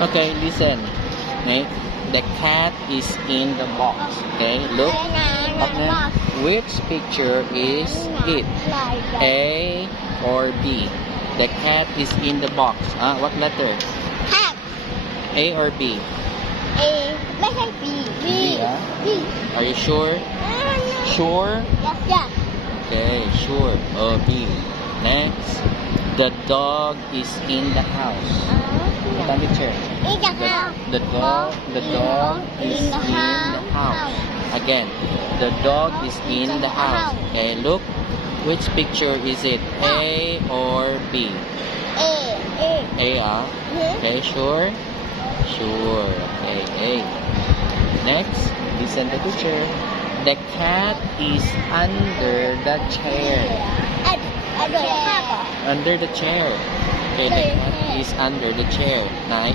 Okay, listen. Okay. The cat is in the box. Okay, look. Okay. Which picture is it? A or B? The cat is in the box. What letter? Cat. A or B? A. ไม่ใช่ B. B. B. Are you sure? Sure? Yes. Okay, sure. B. Next. The dog is in the house. What on the chair? In the house. The dog is in the house. Again, the dog is in the house. Okay, look. Which picture is it? A or B? A. A, Okay, sure? Sure. Okay, A. Next, listen to the picture. The cat is under the chair. Under the chair. Okay, the cat is under the chair. Nice.